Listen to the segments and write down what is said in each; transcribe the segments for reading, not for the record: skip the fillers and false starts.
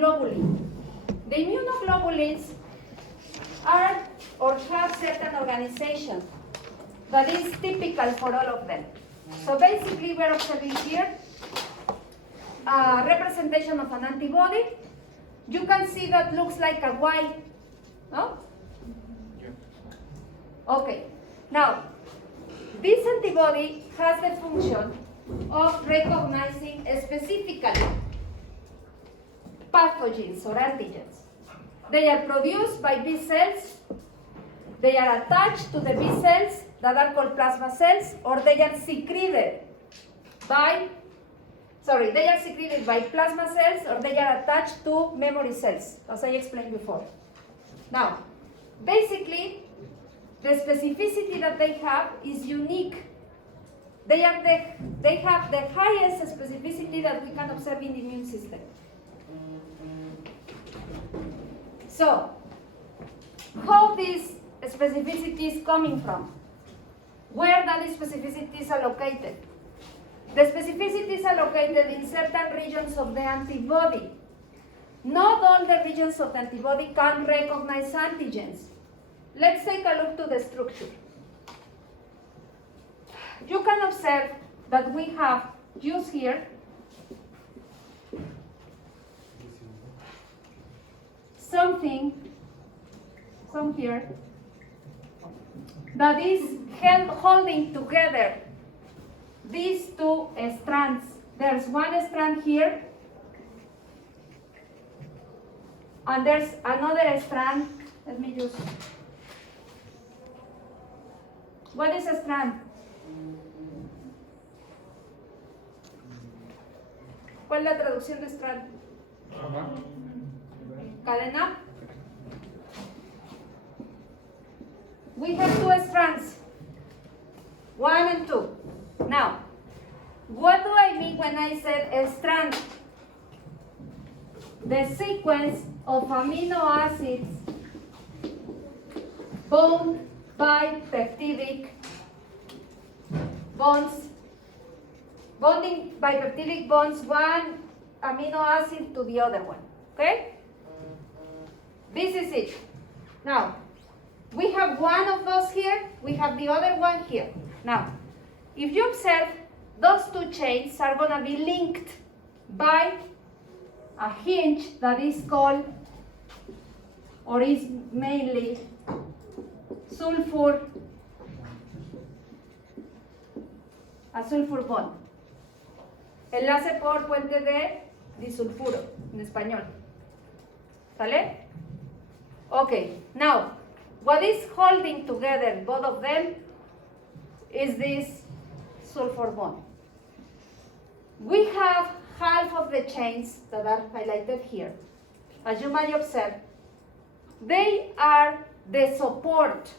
immunoglobulin. The immunoglobulins are or have certain organization that is typical for all of them. So basically we're observing here a representation of an antibody. You can see that looks like a Y, no? Okay, now this antibody has the function of recognizing specifically pathogens or antigens. They are produced by B cells, they are attached to the B cells that are called plasma cells, or they are secreted by plasma cells, or they are attached to memory cells, as I explained before. Now, basically, the specificity that they have is unique. They have the highest specificity that we can observe in the immune system. So, how this specificity is coming from? Where that specificities are located? The specificities are located in certain regions of the antibody. Not all the regions of the antibody can recognize antigens. Let's take a look to the structure. You can observe that we have used here something here that is holding together these two strands. There's one strand here, and there's another strand. Let me use. What is a strand? ¿Cuál es la traducción de strand? Cadena. We have two strands, 1 and 2. Now, what do I mean when I said a strand? The sequence of amino acids bound by peptidic bonds, bonding by peptidic bonds one amino acid to the other one. Okay? This is it. Now, we have one of those here, we have the other one here. Now, if you observe, those two chains are going to be linked by a hinge that is called, or is mainly, sulfur, a sulfur bond. Enlace por puente de disulfuro, en español. ¿Sale? Okay, now, what is holding together both of them is this sulfur bond. We have half of the chains that are highlighted here. As you might observe, they are the support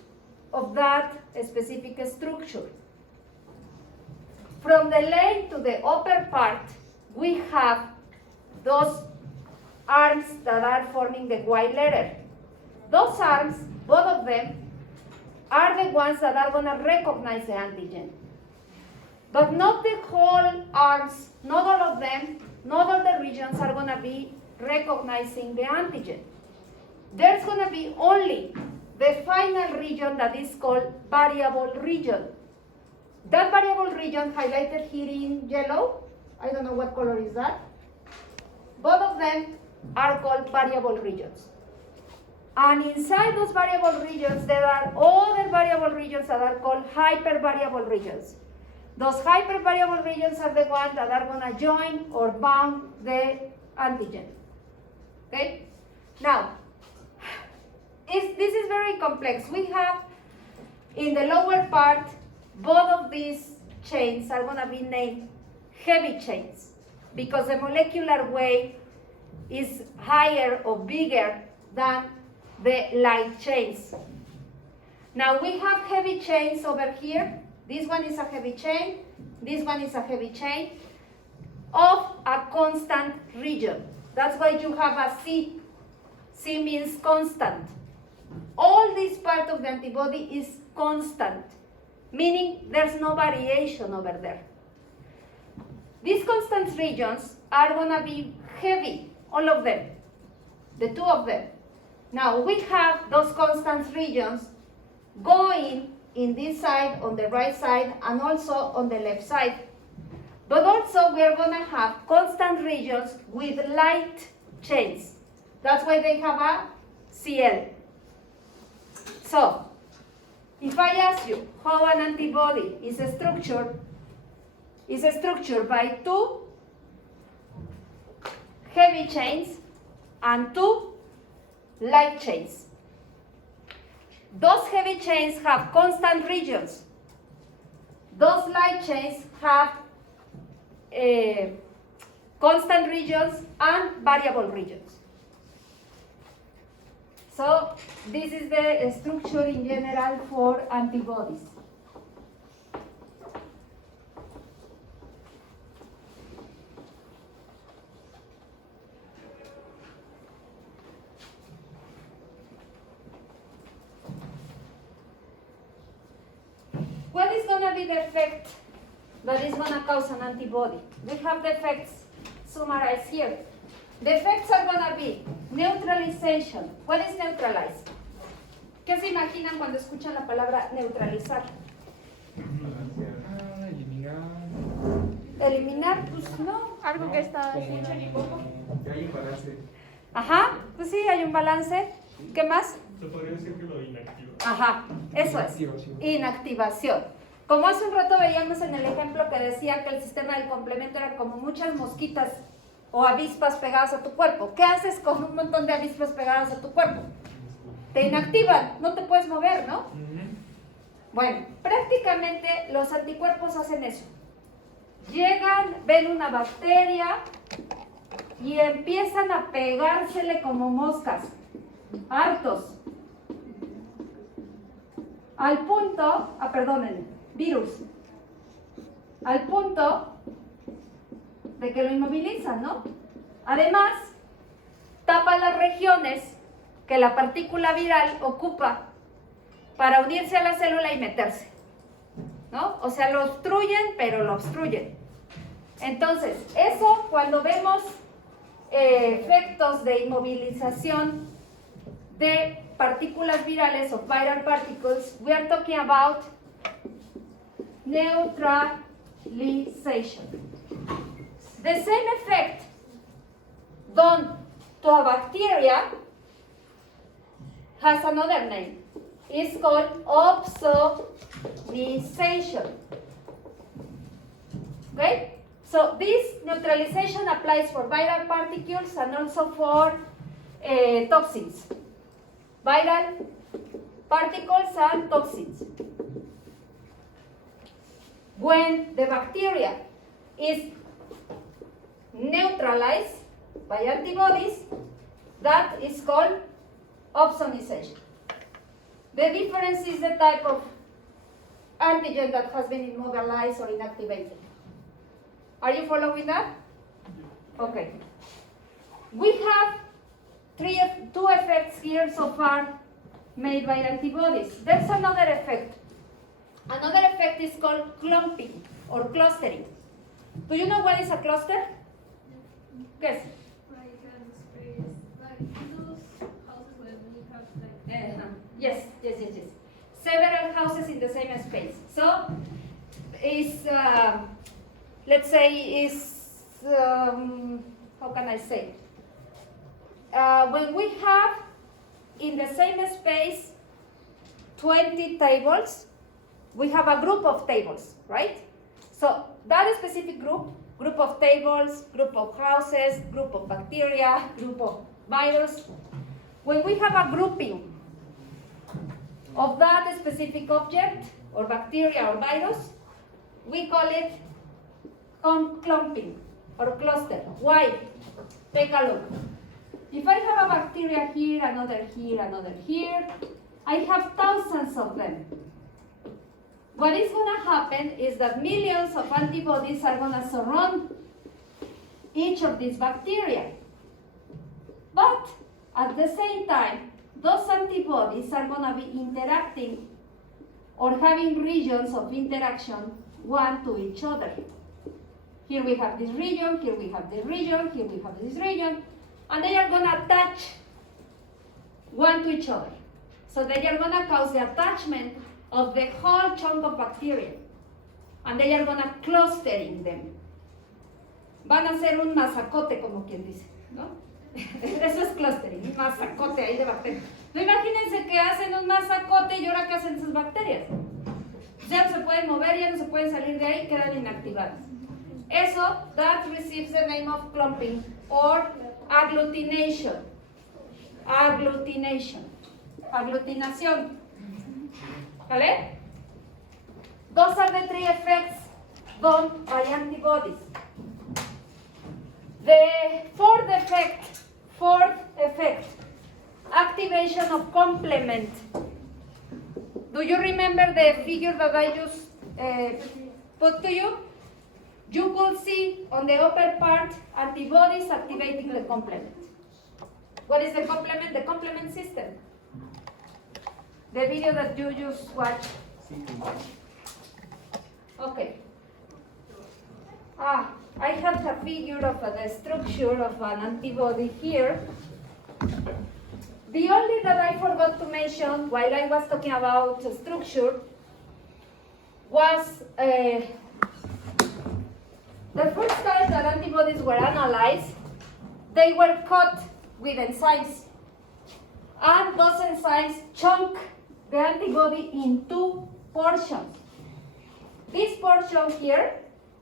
of that specific structure. From the lane to the upper part, we have those arms that are forming the Y letter. Those arms, both of them, are the ones that are going to recognize the antigen. But not the whole arms, not all of them, not all the regions are going to be recognizing the antigen. There's going to be only the final region that is called variable region. That variable region highlighted here in yellow, I don't know what color is that. Both of them are called variable regions. And inside those variable regions, there are other variable regions that are called hypervariable regions. Those hypervariable regions are the ones that are going to join or bound the antigen. Okay? Now, this is very complex. We have in the lower part, both of these chains are going to be named heavy chains because the molecular weight is higher or bigger than the light chains. Now we have heavy chains over here. This one is a heavy chain. This one is a heavy chain of a constant region. That's why you have a C. C means constant. All this part of the antibody is constant, meaning there's no variation over there. These constant regions are going to be heavy, all of them. the two of them. Now we have those constant regions going in this side, on the right side, and also on the left side. But also we are going to have constant regions with light chains. That's why they have a Cl. So, if I ask you how an antibody is structured by two heavy chains and two light chains. Those heavy chains have constant regions. Those light chains have constant regions and variable regions. So this is the structure in general for antibodies. What is going to be the effect that is going to cause an antibody? We have the effects summarized here. The effects are going to be neutralization. What is neutralize? ¿Qué se imaginan cuando escuchan la palabra neutralizar? Eliminar, pues no, algo que está bien. Hay un balance. Ajá, pues sí, hay un balance. ¿Qué más? Se podría decir que lo inactiva. Ajá, eso es. Inactivación. Como hace un rato veíamos en el ejemplo que decía que el sistema del complemento era como muchas mosquitas o avispas pegadas a tu cuerpo. ¿Qué haces con un montón de avispas pegadas a tu cuerpo? Te inactivan, no te puedes mover, ¿no? Bueno, prácticamente los anticuerpos hacen eso. Llegan, ven una bacteria y empiezan a pegársele como moscas, hartos. Al punto, perdónenme, virus, al punto de que lo inmovilizan, ¿no? Además, tapa las regiones que la partícula viral ocupa para unirse a la célula y meterse, ¿no? O sea, lo obstruyen, pero lo obstruyen. Entonces, eso cuando vemos efectos de inmovilización de partículas virales, of viral particles, we are talking about neutralization. The same effect done to a bacteria has another name. It's called opsonization. Okay? So this neutralization applies for viral particles and also for toxins. Viral particles and toxins. When the bacteria is neutralized by antibodies, that is called opsonization. The difference is the type of antigen that has been immobilized or inactivated. Are you following that? Okay. We have two effects here so far made by antibodies. There's another effect. Another effect is called clumping or clustering. Do you know what is a cluster? Guess. Like space, like those houses where you have like. Yes. Several houses in the same space. So, is let's say how can I say? When we have in the same space 20 tables, we have a group of tables, right? So that specific group of tables, group of houses, group of bacteria, group of virus, when we have a grouping of that specific object or bacteria or virus, we call it clumping or cluster. Why? Take a look. If I have a bacteria here, another here, another here, I have thousands of them. What is going to happen is that millions of antibodies are going to surround each of these bacteria. But at the same time, those antibodies are going to be interacting or having regions of interaction one to each other. Here we have this region, here we have this region, here we have this region, and they are going to touch one to each other. So they are going to cause the attachment of the whole chunk of bacteria. And they are going to clustering them. Van a hacer un masacote, como quien dice, ¿no? Eso es clustering, un masacote ahí de bacterias. No, imagínense que hacen un masacote y ahora ¿qué hacen esas bacterias? Ya no se pueden mover, ya no se pueden salir de ahí, quedan inactivadas. Eso, that receives the name of clumping or agglutination. Agglutination. Aglutinación. ¿Vale? Those are the three effects done by antibodies. The fourth effect, activation of complement. Do you remember the figure that I just put to you? You could see on the upper part antibodies activating the complement. What is the complement? The complement system. The video that you just watched. Okay. I have a figure of the structure of an antibody here. The only that I forgot to mention while I was talking about structure was the first time that antibodies were analyzed, they were cut with enzymes. And those enzymes chunk the antibody in two portions. This portion here,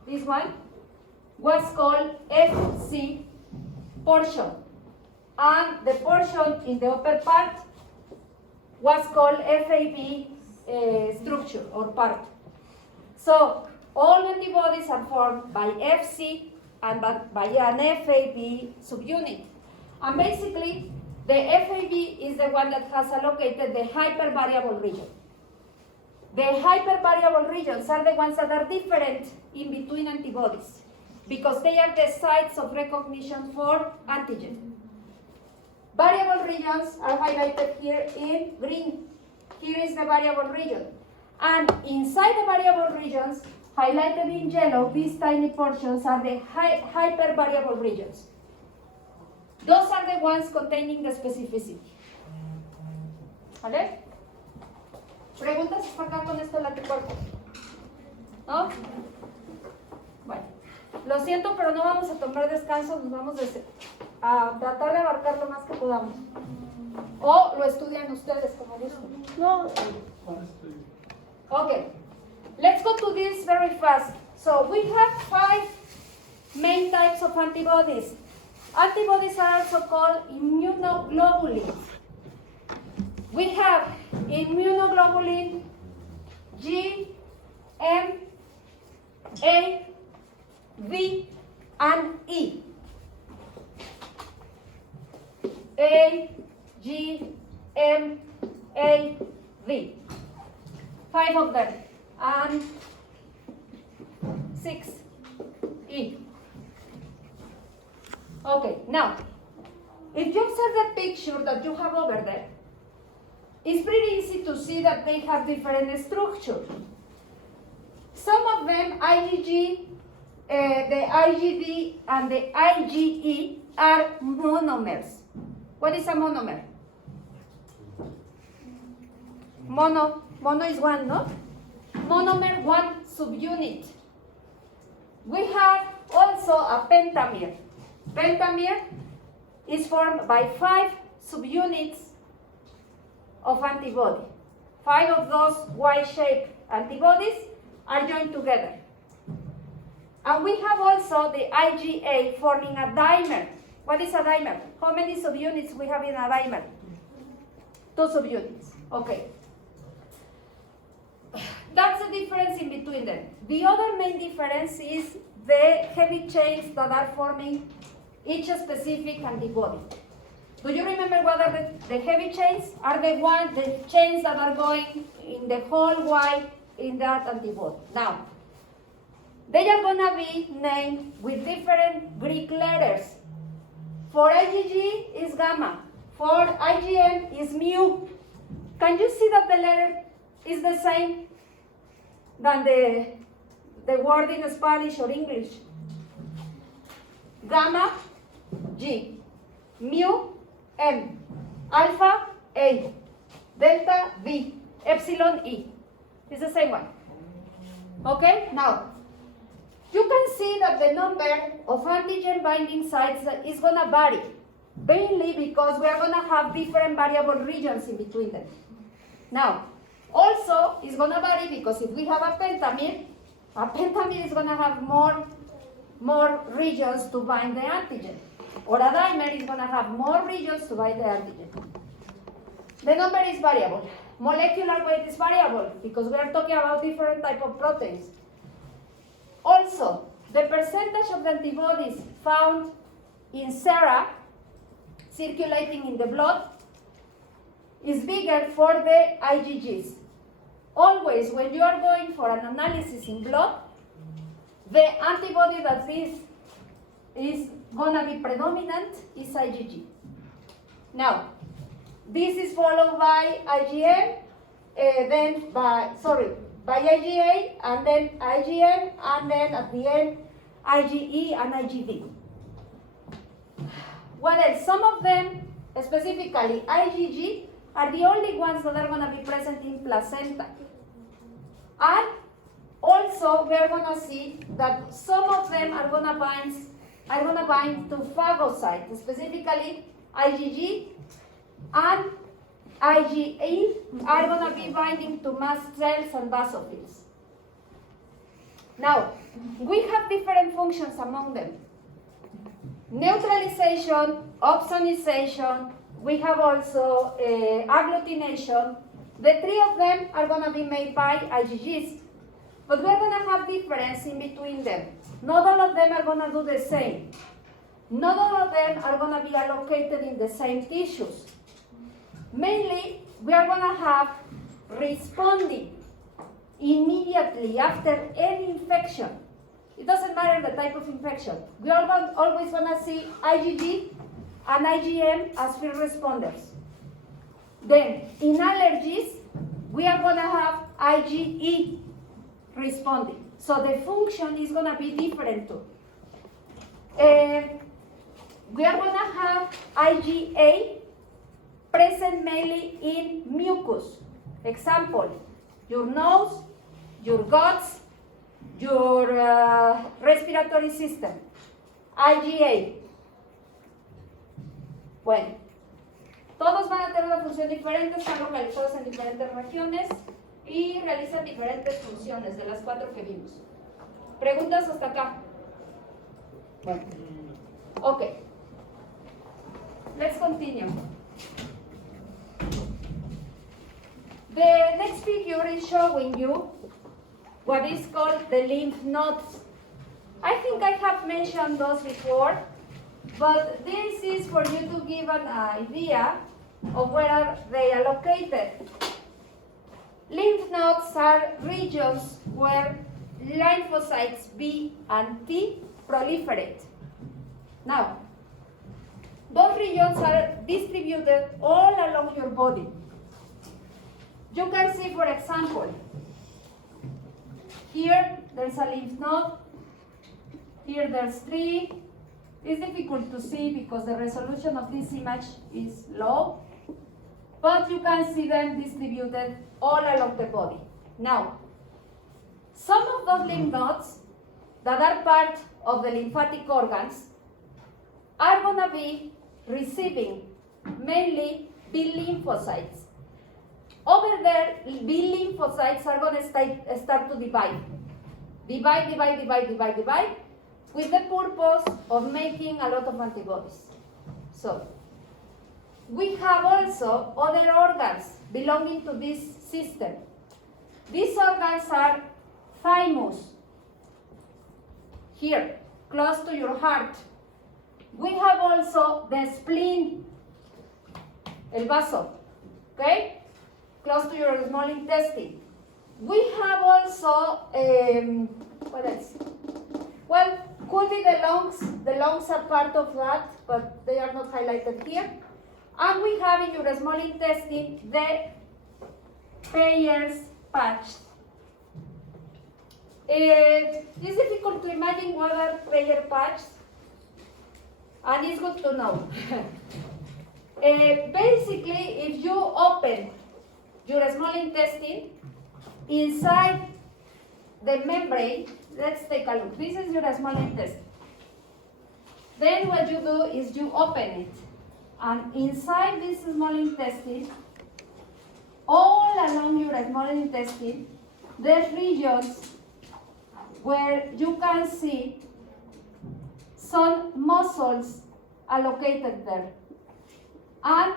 this one, was called FC portion. And the portion in the upper part was called FAB structure or part. So all antibodies are formed by FC and by an FAB subunit. And basically, the FAB is the one that has allocated the hypervariable region. The hypervariable regions are the ones that are different in between antibodies because they are the sites of recognition for antigen. Variable regions are highlighted here in green. Here is the variable region. And inside the variable regions, highlighted in yellow, these tiny portions are the hypervariable regions. Those are the ones containing the specificity. ¿Vale? ¿Preguntas hasta acá con esto del anticuerpo? ¿No? Bueno, lo siento, pero no vamos a tomar descanso, nos vamos a tratar de abarcar lo más que podamos. O lo estudian ustedes como gusten. No. Okay, let's go to this very fast. So we have 5 main types of antibodies. Antibodies are also called immunoglobulins. We have immunoglobulin G, M, A, V, and E. A, G, M, A, V. 5 of them. And 6, E. Okay, now, if you observe the picture that you have over there, it's pretty easy to see that they have different structures. Some of them, IgG, the IgD, and the IgE are monomers. What is a monomer? Mono is one, no? Monomer, one subunit. We have also a pentamer. Pentamer is formed by 5 subunits of antibody. 5 of those Y-shaped antibodies are joined together. And we have also the IgA forming a dimer. What is a dimer? How many subunits we have in a dimer? 2 subunits. Okay. That's the difference in between them. The other main difference is the heavy chains that are forming each specific antibody. Do you remember what are the heavy chains? Are the chains that are going in the whole Y in that antibody. Now, they are going to be named with different Greek letters. For IgG is gamma. For IgM is mu. Can you see that the letter is the same than the word in Spanish or English? Gamma, G. Mu, M. Alpha, A. Delta V. Epsilon E. It's the same one. Okay? Now, you can see that the number of antigen binding sites is going to vary, mainly because we are going to have different variable regions in between them. Now, also, it's going to vary because if we have a pentamere is going to have more regions to bind the antigen. Or a dimer is going to have more regions to bind the antigen. The number is variable. Molecular weight is variable because we are talking about different type of proteins. Also, the percentage of the antibodies found in sera circulating in the blood is bigger for the IgGs. Always, when you are going for an analysis in blood, the antibody that is going to be predominant is IgG. Now, this is followed by IgM, by IgA, and then IgM, and then at the end, IgE and IgD. What else? Some of them, specifically IgG, are the only ones that are going to be present in placenta. And also, we are going to see that some of them are going to bind to phagocytes, specifically IgG and IgE are going to be binding to mast cells and basophils. Now, we have different functions among them. Neutralization, opsonization, we have also agglutination. The three of them are going to be made by IgGs, but we're going to have difference in between them. Not all of them are going to do the same. Not all of them are going to be allocated in the same tissues. Mainly, we are going to have responding immediately after any infection. It doesn't matter the type of infection. We are always going to see IgG and IgM as field responders. Then, in allergies, we are going to have IgE responding. So the function is going to be different too. We are going to have IgA present mainly in mucus. Example, your nose, your guts, your respiratory system. IgA. Bueno, todos van a tener una función diferente, están localizados en diferentes regiones y realizan diferentes funciones de las 4 que vimos. ¿Preguntas hasta acá? Bueno. Okay. Let's continue. The next figure is showing you what is called the lymph nodes. I think I have mentioned those before, but this is for you to give an idea of where they are located. Lymph nodes are regions where lymphocytes B and T proliferate. Now, those regions are distributed all along your body. You can see, for example, here there's a lymph node, here there's 3. It's difficult to see because the resolution of this image is low, but you can see them distributed all along the body. Now, some of those lymph nodes that are part of the lymphatic organs are going to be receiving mainly B lymphocytes. Over there, B lymphocytes are going to start to divide. Divide, with the purpose of making a lot of antibodies. So, we have also other organs belonging to this system. These organs are thymus, here, close to your heart. We have also the spleen, el vaso, okay, close to your small intestine. We have also, what else? Well, could be the lungs. The lungs are part of that, but they are not highlighted here. And we have in your small intestine the Peyer's patch. It's difficult to imagine what are Peyer's patches, and it's good to know. Basically, if you open your small intestine, inside the membrane, let's take a look. This is your small intestine. Then what you do is you open it. And inside this small intestine, all along your small intestine, there's regions where you can see some muscles allocated there. And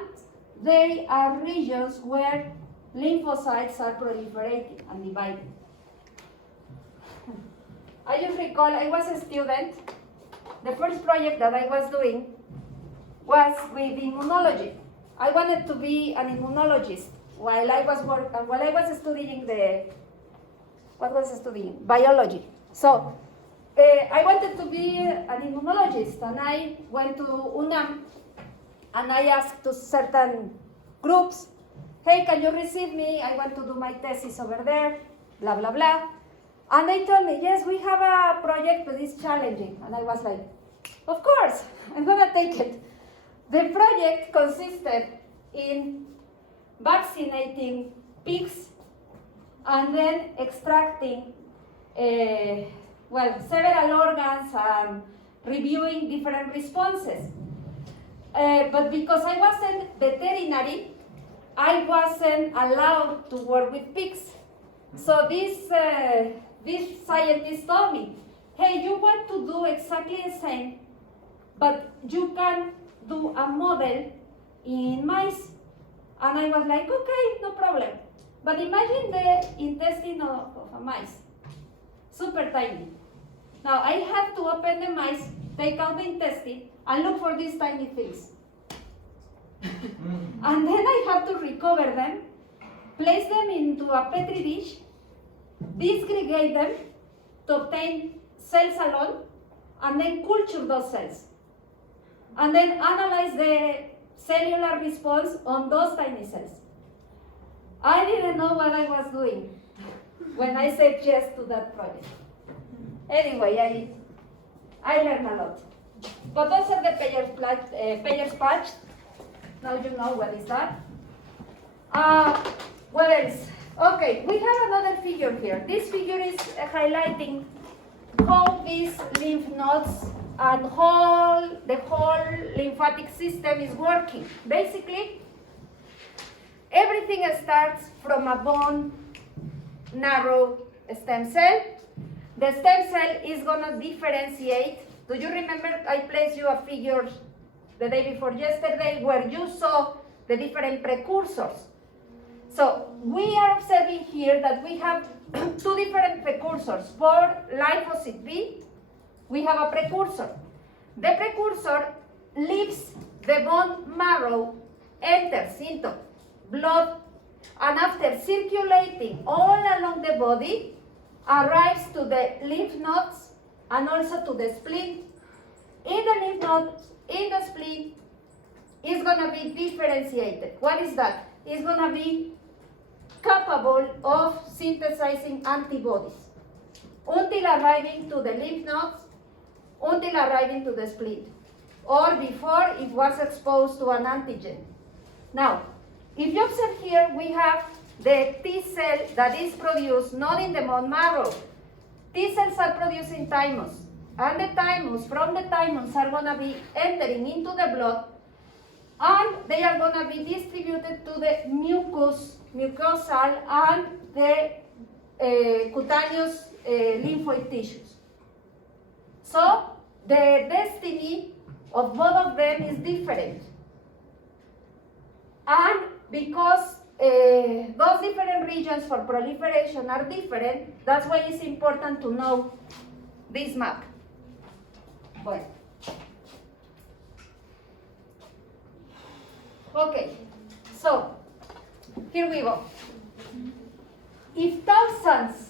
they are regions where lymphocytes are proliferating and dividing. I just recall I was a student. The first project that I was doing was with immunology. I wanted to be an immunologist while I was studying biology. So I wanted to be an immunologist, and I went to UNAM and I asked to certain groups, hey, can you receive me? I want to do my thesis over there, blah, blah, blah. And they told me, yes, we have a project that is challenging. And I was like, of course, I'm gonna take it. The project consisted in vaccinating pigs and then extracting several organs and reviewing different responses. But because I wasn't veterinary, I wasn't allowed to work with pigs. So this scientist told me, hey, you want to do exactly the same, but you can do a model in mice. And I was like, okay, no problem. But imagine the intestine of a mice, super tiny. Now I have to open the mice, take out the intestine, and look for these tiny things. And then I have to recover them, place them into a petri dish, disgregate them to obtain cells alone, and then culture those cells. And then analyze the cellular response on those tiny cells. I didn't know what I was doing when I said yes to that project. Anyway, I learned a lot. But those are the Peyer's patch. Now you know what is that. What else? Okay, we have another figure here. This figure is highlighting how these lymph nodes and the whole lymphatic system is working. Basically, everything starts from a bone marrow stem cell. The stem cell is going to differentiate. Do you remember I placed you a figure the day before yesterday where you saw the different precursors? So we are observing here that we have two different precursors. For lymphocyte B, we have a precursor. The precursor leaves the bone marrow, enters into blood, and after circulating all along the body, arrives to the lymph nodes and also to the spleen. In the lymph nodes, in the spleen, is going to be differentiated. What is that? It's going to be capable of synthesizing antibodies until arriving to the lymph nodes, until arriving to the spleen, or before it was exposed to an antigen. Now, if you observe here, we have the T cell that is produced not in the bone marrow. T cells are produced in thymus, and the thymus, from the thymus, are going to be entering into the blood, and they are going to be distributed to the mucosal, and the cutaneous lymphoid tissues. So, the destiny of both of them is different. And because those different regions for proliferation are different, that's why it's important to know this map. Bueno. Okay, so here we go. If thousands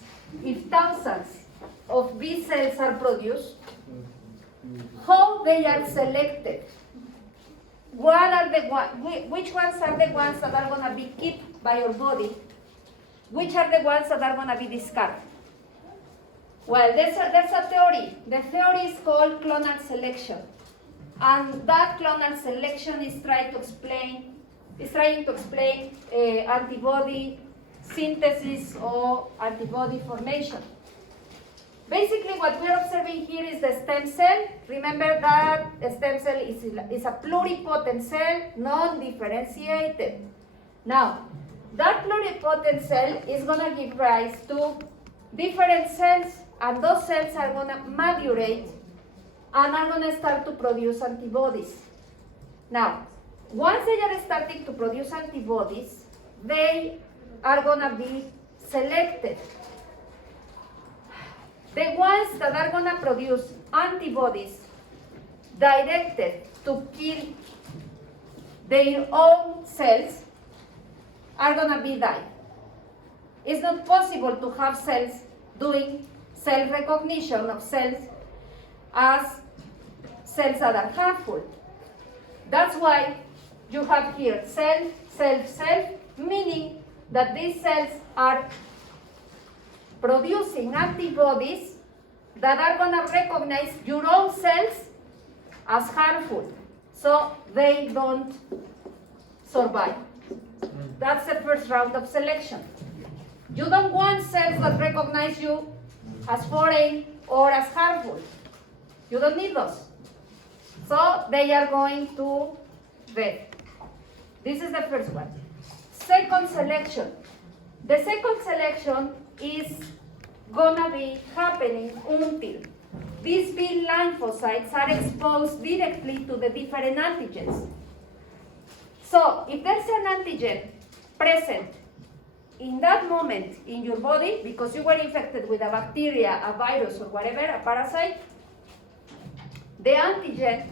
of B cells are produced, how they are selected? What are which ones are the ones that are going to be kept by your body? Which are the ones that are going to be discarded? Well, there's a theory. The theory is called clonal selection. And that clonal selection is trying to explain antibody synthesis or antibody formation. Basically, what we're observing here is the stem cell. Remember that a stem cell is a pluripotent cell, non-differentiated. Now, that pluripotent cell is going to give rise to different cells, and those cells are going to maturate and are going to start to produce antibodies. Now, once they are starting to produce antibodies, they are going to be selected. The ones that are going to produce antibodies directed to kill their own cells are going to be died. It's not possible to have cells doing self-recognition of cells as cells that are harmful. That's why you have here self, self, self, meaning that these cells are producing antibodies that are going to recognize your own cells as harmful, so they don't survive. That's the first round of selection. You don't want cells that recognize you as foreign or as harmful. You don't need those. So they are going to death. This is the first one. Second selection. The second selection is gonna be happening until these B lymphocytes are exposed directly to the different antigens. So if there's an antigen present in that moment in your body, because you were infected with a bacteria, a virus, or whatever, a parasite, the antigen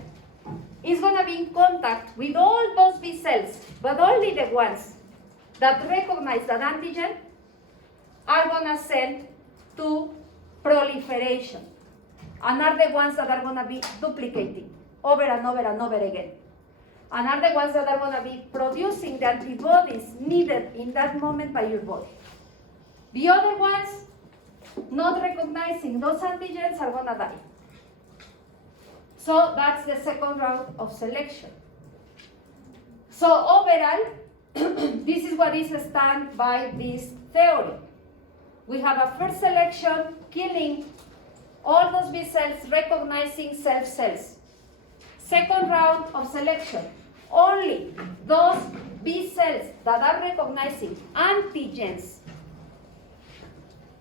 is going to be in contact with all those B cells, but only the ones that recognize that antigen are going to send to proliferation, and are the ones that are going to be duplicating over and over and over again, and are the ones that are going to be producing the antibodies needed in that moment by your body. The other ones, not recognizing those antigens, are going to die. So that's the second round of selection. So overall, this is what is stand by this theory. We have a first selection killing all those B cells, recognizing self cells. Second round of selection, only those B cells that are recognizing antigens,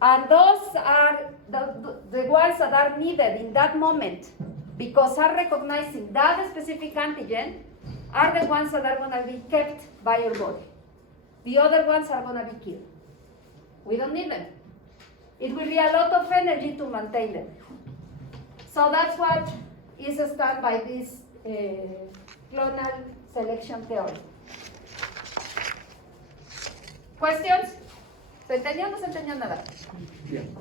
and those are the ones that are needed in that moment because are recognizing that specific antigen, are the ones that are going to be kept by your body. The other ones are going to be killed. We don't need them. It will be a lot of energy to maintain them. So that's what is done by this clonal selection theory. Questions? ¿Se entendió o no se entendió nada? Bien.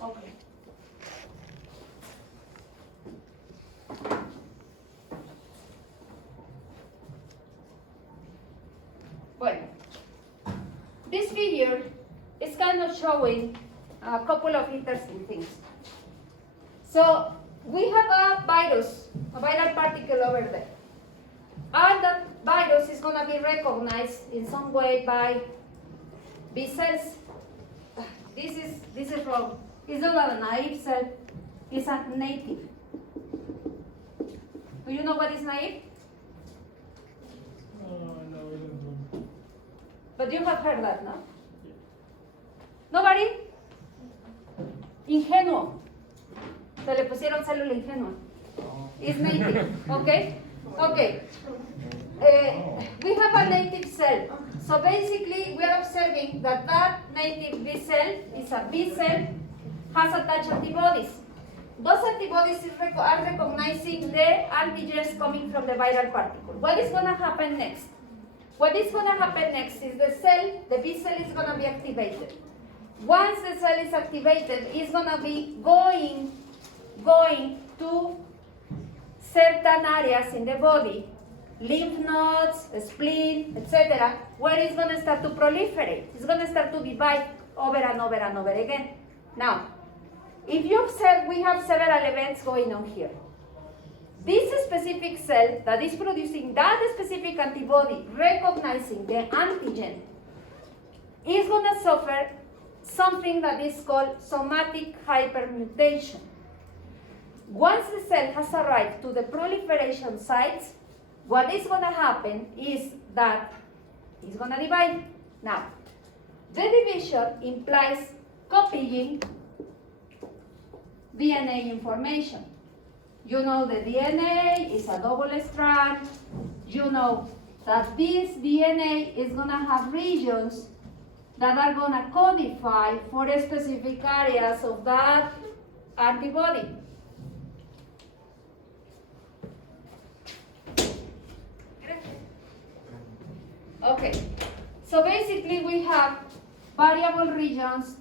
Okay. Bueno, this figure is kind of showing a couple of interesting things. So we have a virus, a viral particle over there. And that virus is going to be recognized in some way by B cells. This is wrong. It's not a naive cell, it's a native. Do you know what is naive? No, I don't know. But you have heard that, no? Nobody? Ingenuo. Se le pusieron célula ingenua. It's native, okay? Okay. We have a native cell. So basically, we are observing that that native B cell is a B cell, has attached antibodies. Those antibodies are recognizing the antigens coming from the viral particle. What is going to happen next? What is going to happen next is the B cell is going to be activated. Once the cell is activated, it's going to be going to certain areas in the body, lymph nodes, spleen, etc., where it's going to start to proliferate. It's going to start to divide over and over and over again. Now, if you observe, we have several events going on here. This specific cell that is producing that specific antibody, recognizing the antigen, is going to suffer something that is called somatic hypermutation. Once the cell has arrived to the proliferation sites, what is going to happen is that it's going to divide. Now, the division implies copying DNA information. You know the DNA is a double strand. You know that this DNA is going to have regions that are going to codify for specific areas of that antibody. Okay, so basically we have variable regions,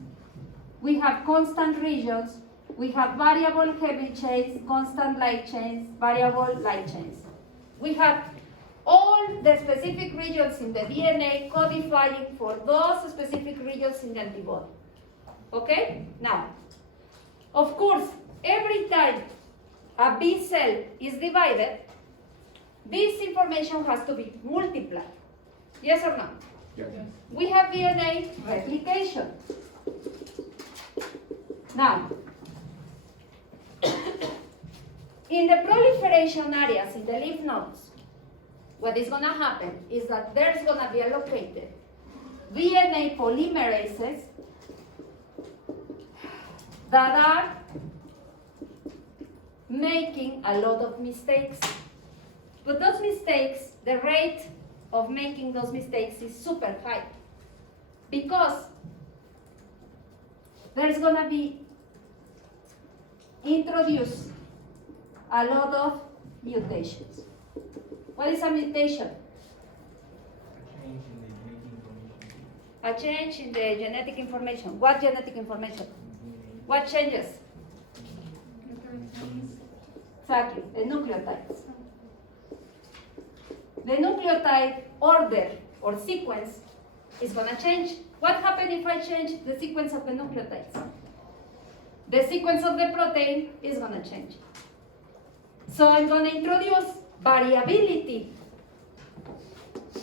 we have constant regions, we have variable heavy chains, constant light chains, variable light chains. We have all the specific regions in the DNA codifying for those specific regions in the antibody. Okay? Now, of course, every time a B cell is divided, this information has to be multiplied. Yes or no? Yes. We have DNA replication. Now, in the proliferation areas, in the lymph nodes, what is going to happen is that there's going to be allocated DNA polymerases that are making a lot of mistakes. But those mistakes, the rate of making those mistakes is super high because there's going to be introduced a lot of mutations. What is a mutation? A change in the genetic information. What genetic information? What changes? Exactly, the nucleotides. The nucleotide order or sequence is going to change. What happens if I change the sequence of the nucleotides? The sequence of the protein is going to change. So I'm going to introduce variability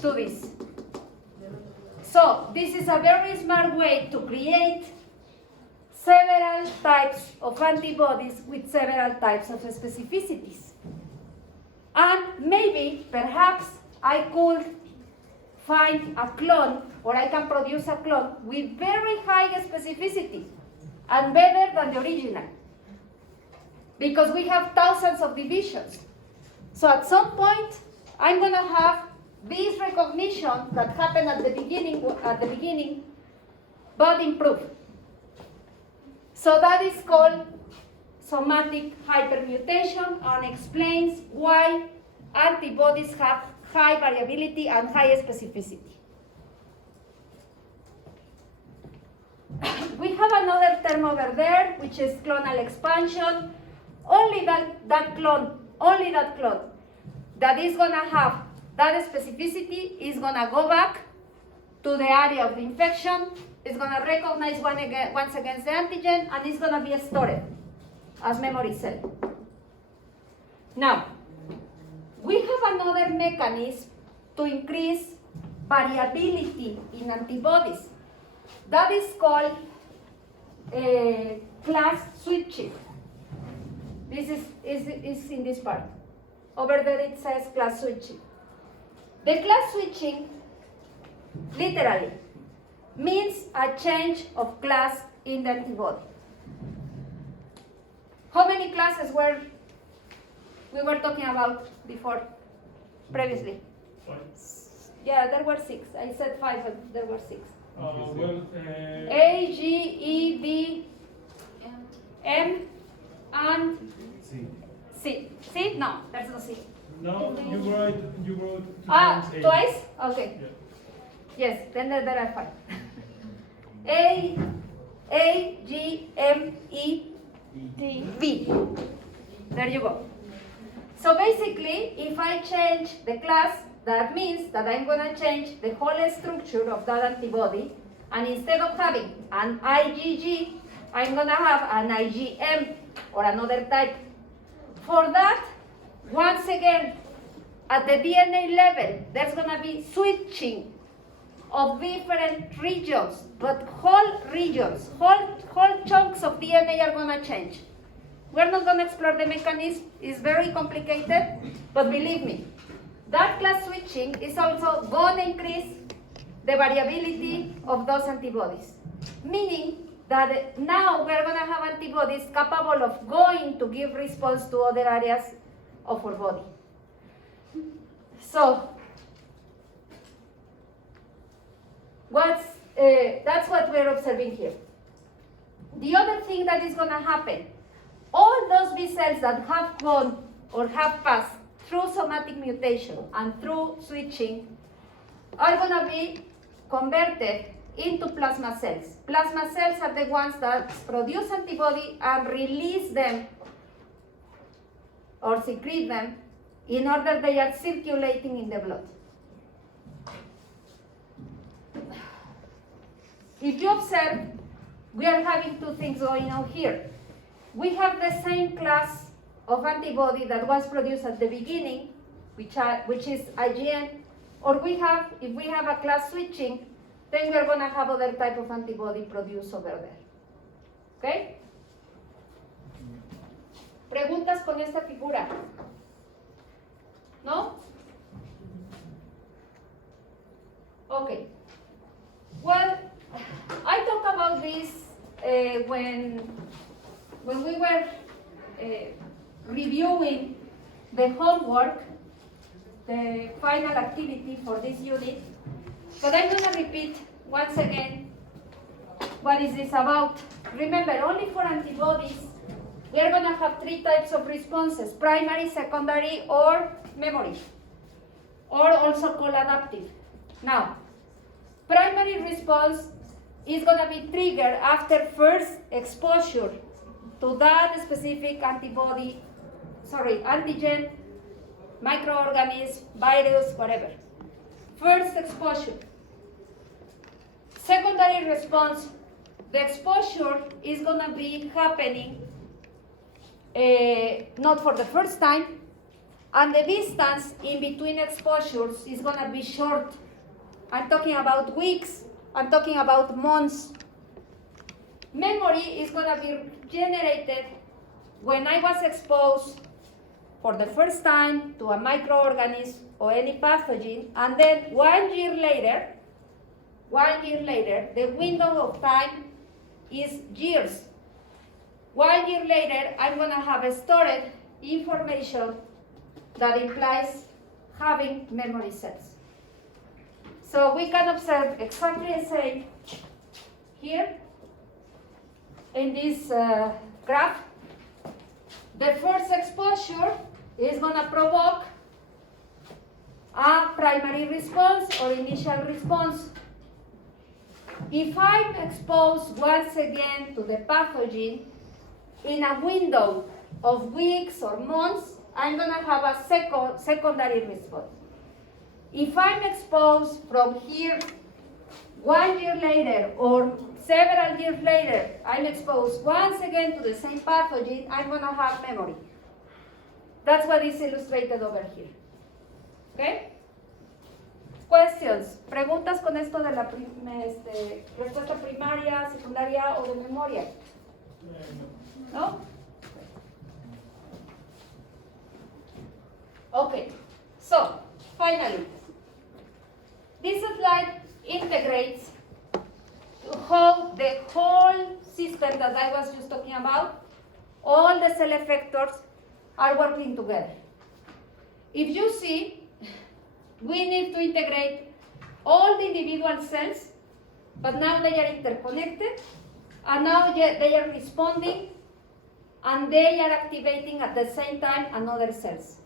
to this. So this is a very smart way to create several types of antibodies with several types of specificities. And maybe, perhaps, I could find a clone, or I can produce a clone with very high specificity and better than the original. Because we have thousands of divisions. So at some point, I'm going to have this recognition that happened at the beginning, but improved. So that is called somatic hypermutation and explains why antibodies have high variability and high specificity. We have another term over there, which is clonal expansion. Only that clone that is going to have that specificity is going to go back to the area of the infection, is going to recognize once against the antigen, and is going to be stored as memory cell. Now, we have another mechanism to increase variability in antibodies. That is called class switching. This is in this part. Over there it says class switching. The class switching literally means a change of class in the antibody. How many classes we were talking about before, previously? 5. Yeah, there were 6. I said 5, but there were 6. A, G, E, B, M, and C. C? No, there's no C. No, you wrote two Ah, times A. twice? Okay. Yeah. Yes, then there are 5. A, G, M, E, D, B. There you go. So basically, if I change the class, that means that I'm going to change the whole structure of that antibody, and instead of having an IgG, I'm gonna have an IgM or another type. For that, once again, at the DNA level, there's gonna be switching of different regions, but whole regions, whole chunks of DNA are gonna change. We're not gonna explore the mechanism, it's very complicated, but believe me, that class switching is also gonna increase the variability of those antibodies. Meaning that now we're gonna have antibodies capable of going to give response to other areas of our body. So, that's what we're observing here. The other thing that is gonna happen, all those B cells that have gone or have passed through somatic mutation and through switching are gonna be converted into plasma cells. Plasma cells are the ones that produce antibody and release them or secrete them in order they are circulating in the blood. If you observe, we are having two things going on here. We have the same class of antibody that was produced at the beginning, which is IgM, or if we have a class switching, then we're going to have other type of antibody produced over there. Okay? ¿Preguntas con esta figura? ¿No? Okay. Well, I talked about this when we were reviewing the homework, the final activity for this unit, but I'm going to repeat once again what is this about. Remember, only for antibodies, we are going to have three types of responses: primary, secondary, or memory, or also called adaptive. Now, primary response is going to be triggered after first exposure to that specific antigen, microorganism, virus, whatever. First exposure. Secondary response, the exposure is going to be happening not for the first time, and the distance in between exposures is going to be short. I'm talking about weeks, I'm talking about months. Memory is going to be generated when I was exposed for the first time to a microorganism or any pathogen, and then 1 year later, the window of time is years. 1 year later, I'm going to have stored information that implies having memory cells. So we can observe exactly the same here in this graph. The first exposure is going to provoke a primary response or initial response. If I'm exposed once again to the pathogen in a window of weeks or months, I'm going to have a secondary response. If I'm exposed from here 1 year later or several years later, I'm exposed once again to the same pathogen, I'm going to have memory. That's what is illustrated over here. Okay? Questions? ¿Preguntas con esto de la respuesta primaria, secundaria o de memoria? ¿No? Okay. So, finally, this slide integrates how the whole system that I was just talking about, all the cell effectors are working together. If you see, we need to integrate all the individual cells, but now they are interconnected, and now they are responding, and they are activating at the same time another cells.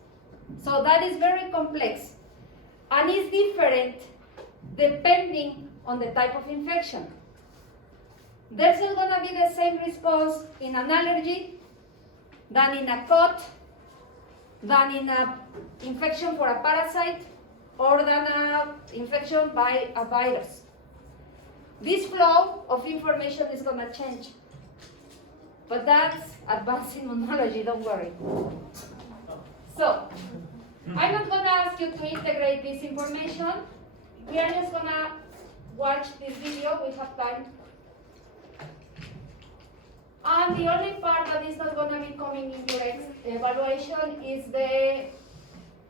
So that is very complex, and it's different depending on the type of infection. There's not going to be the same response in an allergy than in a cut, than in an infection for a parasite, or than an infection by a virus. This flow of information is going to change. But that's advanced immunology, don't worry. So, I'm not gonna ask you to integrate this information. We are just gonna watch this video, we have time. And the only part that is not gonna be coming in your evaluation is the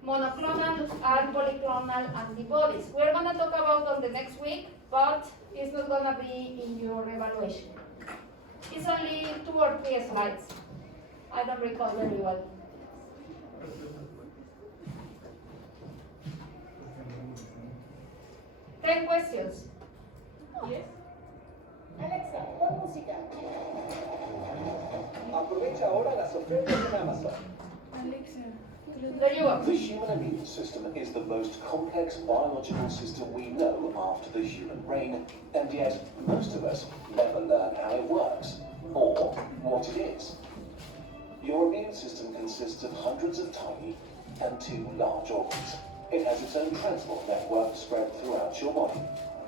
monoclonal and polyclonal antibodies. We're gonna talk about on the next week, but it's not gonna be in your evaluation. It's only 2 or 3 slides. I don't recall very well. Ten questions. Yes. Alexa, pon música. Aprovecha ahora las ofertas en Amazon. Alexa. There you go. The human immune system is the most complex biological system we know after the human brain, and yet most of us never learn how it works, or what it is. Your immune system consists of hundreds of tiny and 2 large organs. It has its own transport network spread throughout your body.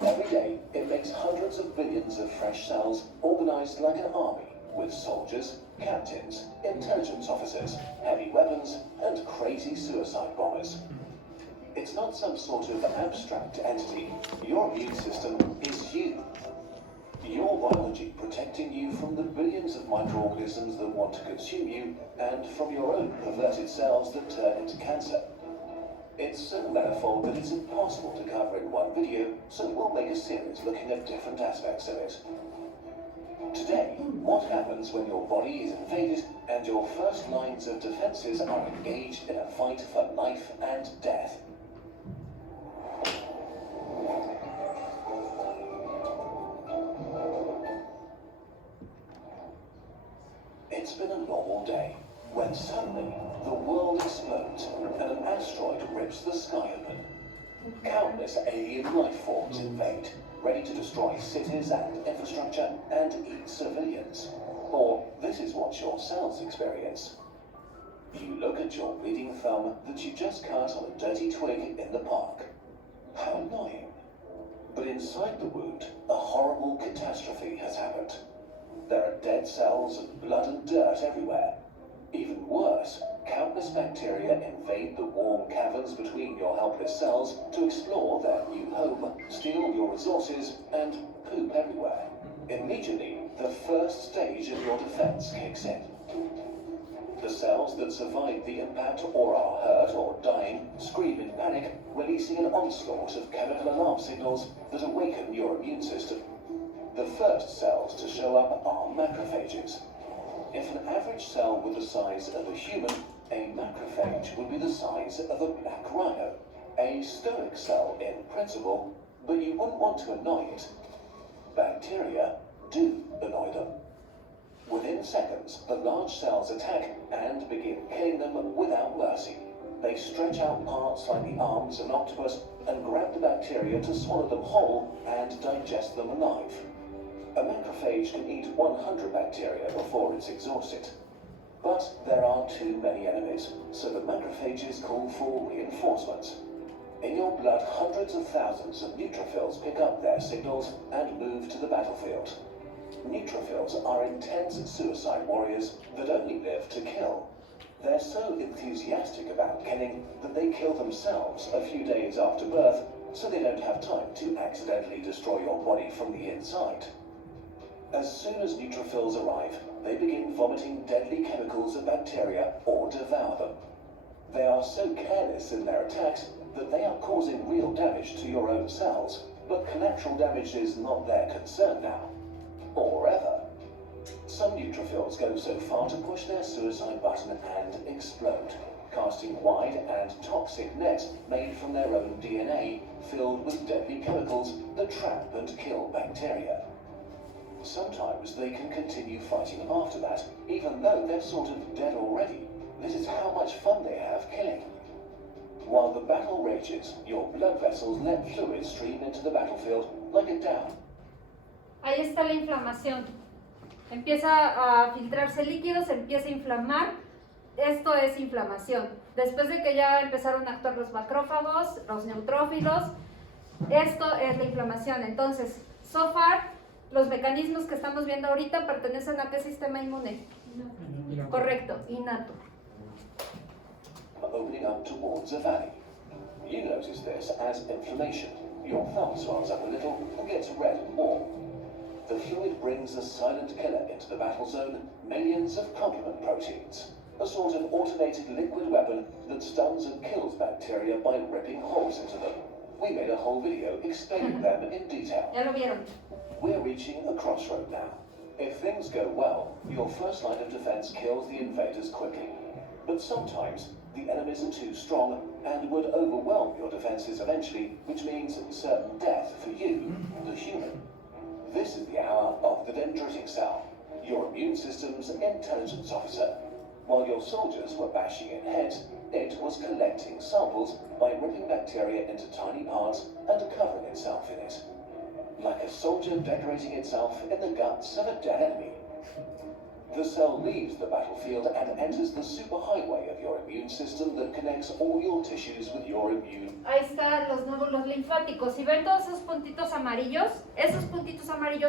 Every day, it makes hundreds of billions of fresh cells organized like an army, with soldiers, captains, intelligence officers, heavy weapons, and crazy suicide bombers. It's not some sort of abstract entity. Your immune system is you. Your biology protecting you from the billions of microorganisms that want to consume you, and from your own perverted cells that turn into cancer. It's so manifold that it's impossible to cover in one video, so we'll make a series looking at different aspects of it. Today, what happens when your body is invaded and your first lines of defenses are engaged in a fight for life and death? It's been a normal day, when suddenly the world explodes and an asteroid rips the sky open. Countless alien life forms invade, ready to destroy cities and infrastructure and eat civilians. Or this is what your cells experience. You look at your bleeding thumb that you just cut on a dirty twig in the park. How annoying. But inside the wound, a horrible catastrophe has happened. There are dead cells and blood and dirt everywhere. Even worse, countless bacteria invade the warm caverns between your helpless cells to explore their new home, steal your resources, and poop everywhere. Immediately, the first stage of your defense kicks in. The cells that survive the impact or are hurt or dying scream in panic, releasing an onslaught of chemical alarm signals that awaken your immune system. The first cells to show up are macrophages. If an average cell were the size of a human, a macrophage would be the size of a black rhino. A stoic cell in principle, but you wouldn't want to annoy it. Bacteria do annoy them. Within seconds, the large cells attack and begin killing them without mercy. They stretch out parts like the arms of an octopus and grab the bacteria to swallow them whole and digest them alive. A macrophage can eat 100 bacteria before it's exhausted. But there are too many enemies, so the macrophages call for reinforcements. In your blood, hundreds of thousands of neutrophils pick up their signals and move to the battlefield. Neutrophils are intense suicide warriors that only live to kill. They're so enthusiastic about killing that they kill themselves a few days after birth, so they don't have time to accidentally destroy your body from the inside. As soon as neutrophils arrive, they begin vomiting deadly chemicals at bacteria or devour them. They are so careless in their attacks that they are causing real damage to your own cells, but collateral damage is not their concern now, or ever. Some neutrophils go so far to push their suicide button and explode, casting wide and toxic nets made from their own DNA, filled with deadly chemicals that trap and kill bacteria. Sometimes they can continue fighting after that, even though they're sort of dead already. This is how much fun they have killing. While the battle rages, your blood vessels let fluid stream into the battlefield like a dam. Ahí está la inflamación. Empieza a filtrarse líquido, se empieza a inflamar. Esto es inflamación. Después de que ya empezaron a actuar los macrófagos, los neutrófilos, esto es la inflamación. Entonces, so far, los mecanismos que estamos viendo ahorita pertenecen a qué sistema inmune. Correcto, innato. Opening up towards a valley. You notice this as inflammation. Your thumb swells up a little and gets red and warm. The fluid brings a silent killer into the battle zone, millions of complement proteins. A sort of automated liquid weapon that stuns and kills bacteria by ripping holes into them. We made a whole video explaining them in detail. Ya lo vieron. We're reaching a crossroad now. If things go well, your first line of defense kills the invaders quickly. But sometimes the enemies are too strong and would overwhelm your defenses eventually, which means certain death for you, the human. This is the hour of the dendritic cell, your immune system's intelligence officer. While your soldiers were bashing in heads, it was collecting samples by ripping bacteria into tiny parts and covering itself in it. Like a soldier decorating itself in the guts of a dead enemy. The cell leaves the battlefield and enters the superhighway of your immune system that connects all your tissues with your immune. Ahí están los nódulos linfáticos. Si ven todos esos puntitos amarillos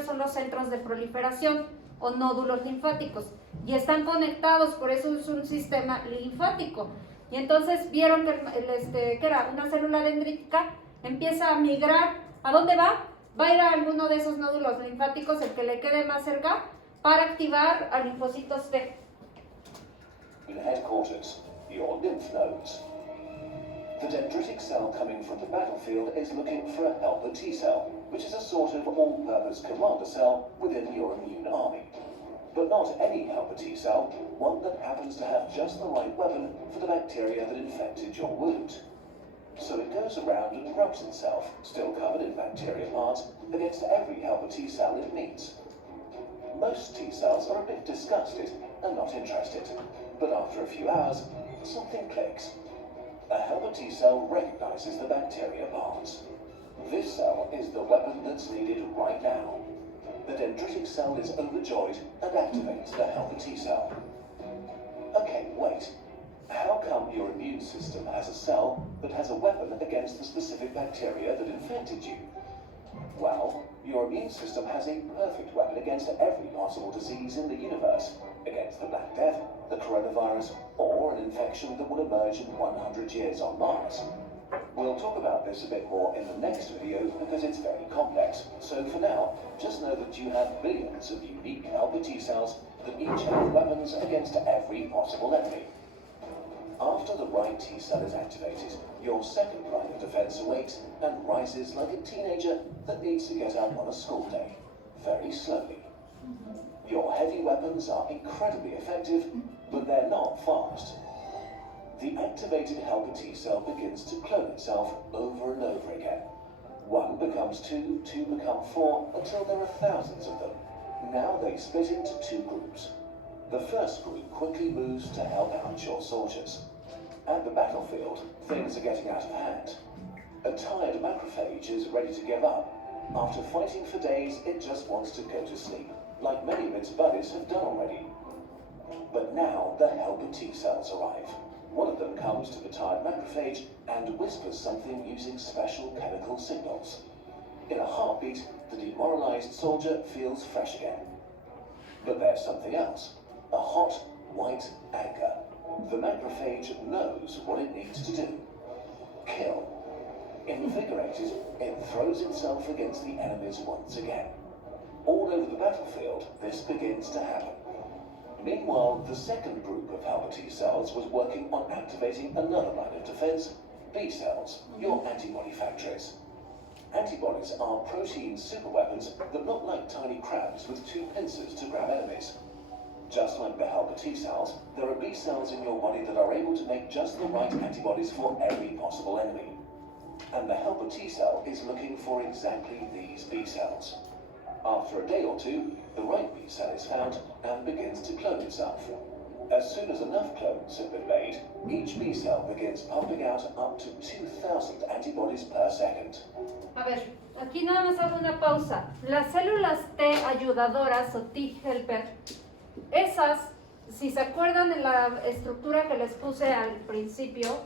son los centros de proliferación o nódulos linfáticos. Y están conectados, por eso es un sistema linfático. Y entonces vieron que era una célula dendrítica, empieza a migrar. ¿A dónde va? Va a ir a alguno de esos nódulos linfáticos, el que le quede más cerca, para activar a linfocitos T. In headquarters, your lymph nodes. The dendritic cell coming from the battlefield is looking for a helper T cell, which is a sort of all-purpose commander cell within your immune army. But not any helper T cell, one that happens to have just the right weapon for the bacteria that infected your wound. So it goes around and rubs itself, still covered in bacteria parts, against every helper T cell it meets. Most T cells are a bit disgusted and not interested, but after a few hours, something clicks. A helper T cell recognizes the bacteria parts. This cell is the weapon that's needed right now. The dendritic cell is overjoyed and activates the helper T cell. Okay, wait. How come your immune system has a cell that has a weapon against the specific bacteria that infected you? Well, your immune system has a perfect weapon against every possible disease in the universe. Against the Black Death, the coronavirus, or an infection that will emerge in 100 years on Mars. We'll talk about this a bit more in the next video because it's very complex. So for now, just know that you have billions of unique helper T cells that each have weapons against every possible enemy. After the right T cell is activated, your second line of defense awaits and rises like a teenager that needs to get up on a school day, very slowly. Your heavy weapons are incredibly effective, but they're not fast. The activated helper T cell begins to clone itself over and over again. One becomes two, two become four, until there are thousands of them. Now they split into two groups. The first group quickly moves to help out your soldiers. At the battlefield, things are getting out of hand. A tired macrophage is ready to give up. After fighting for days, it just wants to go to sleep, like many of its buddies have done already. But now the helper T cells arrive. One of them comes to the tired macrophage and whispers something using special chemical signals. In a heartbeat, the demoralized soldier feels fresh again. But there's something else. A hot, white anger. The macrophage knows what it needs to do. Kill. Invigorated, it throws itself against the enemies once again. All over the battlefield, this begins to happen. Meanwhile, the second group of helper T cells was working on activating another line of defense, B cells, your antibody factories. Antibodies are protein superweapons that look like tiny crabs with two pincers to grab enemies. Just like the helper T cells, there are B cells in your body that are able to make just the right antibodies for every possible enemy. And the helper T cell is looking for exactly these B cells. After a day or two, the right B cell is found and begins to clone itself. As soon as enough clones have been made, each B cell begins pumping out up to 2,000 antibodies per second. A ver, aquí nada más hago una pausa. Las células T ayudadoras o T helper, esas, si se acuerdan en la estructura que les puse al principio,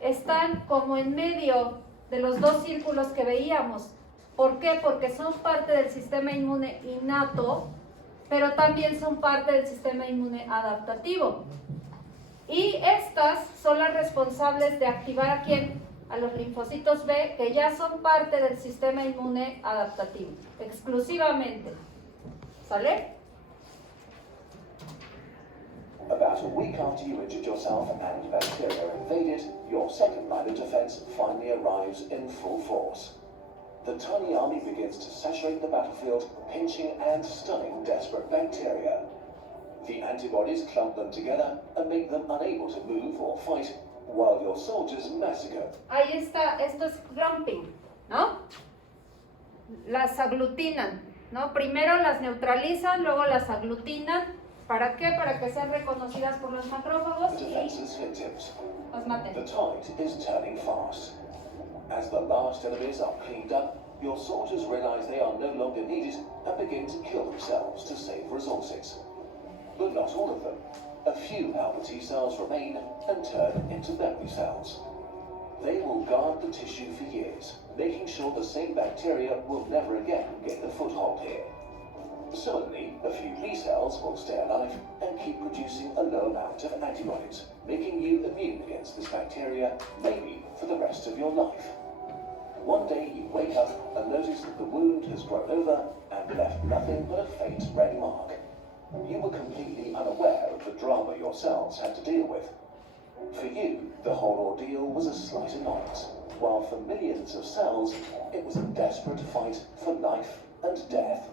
están como en medio de los dos círculos que veíamos. ¿Por qué? Porque son parte del sistema inmune innato, pero también son parte del sistema inmune adaptativo. Y estas son las responsables de activar ¿a quién? A los linfocitos B, que ya son parte del sistema inmune adaptativo, exclusivamente. ¿Sale? About a week after you injured yourself and bacteria invaded, your second line of defense finally arrives in full force. The tiny army begins to saturate the battlefield, pinching and stunning desperate bacteria. The antibodies clump them together and make them unable to move or fight, while your soldiers massacre. Ahí está, esto es clumping, ¿no? Las aglutinan, ¿no? Primero las neutralizan, luego las aglutinan. ¿Para qué? Para que sean reconocidas por los macrófagos The y defenses victims. los maten. The tide is turning fast. As the last enemies are cleaned up, your soldiers realize they are no longer needed and begin to kill themselves to save resources. But not all of them. A few alpha T cells remain and turn into memory cells. They will guard the tissue for years, making sure the same bacteria will never again get a foothold here. Similarly, a few B cells will stay alive and keep producing a low amount of antibodies, making you immune against this bacteria, maybe for the rest of your life. One day you wake up and notice that the wound has grown over and left nothing but a faint red mark. You were completely unaware of the drama your cells had to deal with. For you, the whole ordeal was a slight annoyance, while for millions of cells, it was a desperate fight for life and death.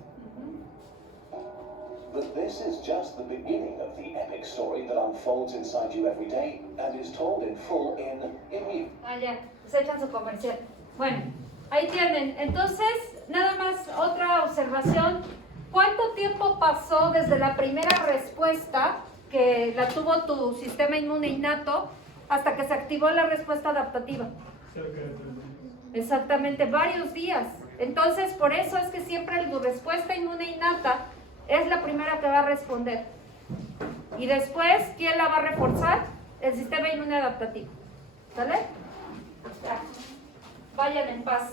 But this is just the beginning of the epic story that unfolds inside you every day and is told in full in Immune. Ah, ya, se echan su comercial. Bueno, ahí tienen. Entonces, nada más otra observación. ¿Cuánto tiempo pasó desde la primera respuesta que la tuvo tu sistema inmune innato hasta que se activó la respuesta adaptativa? Cerca de 3 días. Exactamente, varios días. Entonces, por eso es que siempre tu respuesta inmune innata es la primera que va a responder. Y después, ¿quién la va a reforzar? El sistema inmune adaptativo. ¿Sale? Ya. Vayan en paz.